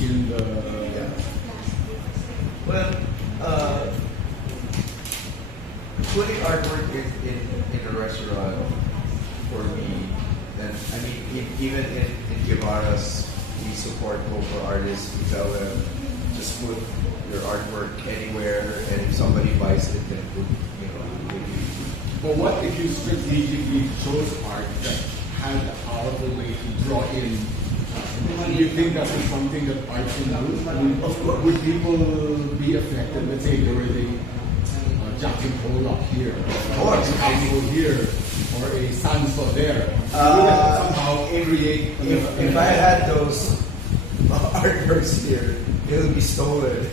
in the. Yeah. Well, putting artwork in a restaurant for me, and I mean, even in Guevara's, we support local artists. We tell them just put your artwork anywhere, and if somebody buys it, then put, maybe. But what if you strategically chose art that had a powerful way to draw in? Do you think that is something that art can do? I mean, Of course. would people be affected? Let's say there was a Jackson Pollock here, or a Picasso here, or a Sanso there. Would that somehow create? If I had those artworks here, it would be stolen.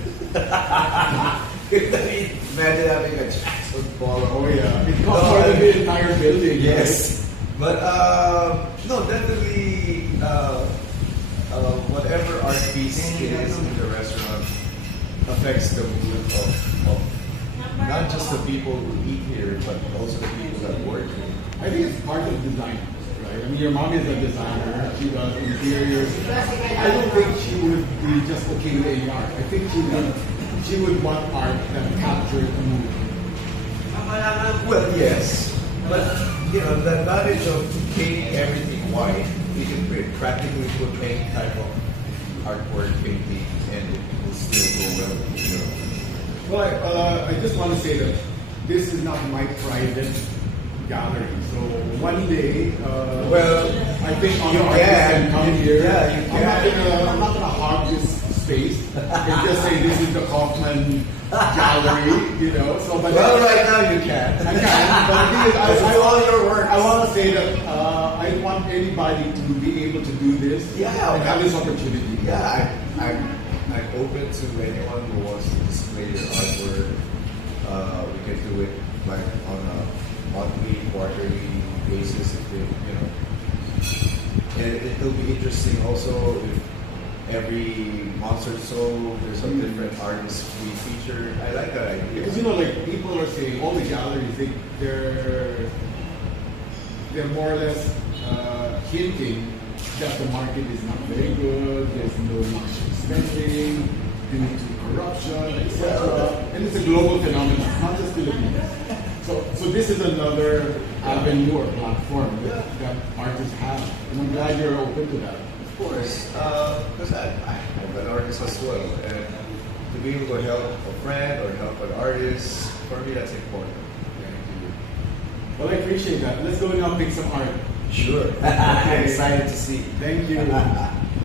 Imagine having a Jackson Pollock. Oh yeah, it costs more than the entire building. Yes, but no, definitely. Whatever art piece it is in the restaurant affects the mood of not just the people who eat here, but also the people that work here. I think it's part of design, right? I mean, your mom is a designer. She does interiors. I don't think she would be just okay with any art. I think she would want art that captures the mood. Well, yes, but the knowledge of painting everything white, you can practically put any type of artwork painting, and it will still go well. Well, I just want to say that this is not my private gallery. So one day, I think you artists can come here. Yeah, you can. I'm not gonna hog this space and just say this is the Kaufman gallery, So, but right now you can. I can, but the thing is, I want your work. I want to say that I want anybody to be able to do this Yeah, and have this opportunity. Yeah, I'm open to anyone who wants to display their artwork. We can do it like on a monthly, quarterly basis if they, and it'll be interesting also if every month or so there's a different artist we feature. I like that idea. Because like people are saying all the galleries they're more or less hinting that the market is not very good. There's no much spending due to corruption, etc. And it's a global phenomenon, not just Philippines. So this is another avenue or platform that artists have, and I'm glad you're open to that. Of course, because I'm an artist as well, and to be able to help a friend or help an artist, for me that's important. Well, I appreciate that. Let's go now pick some art. Sure. I'm excited to see. Thank you.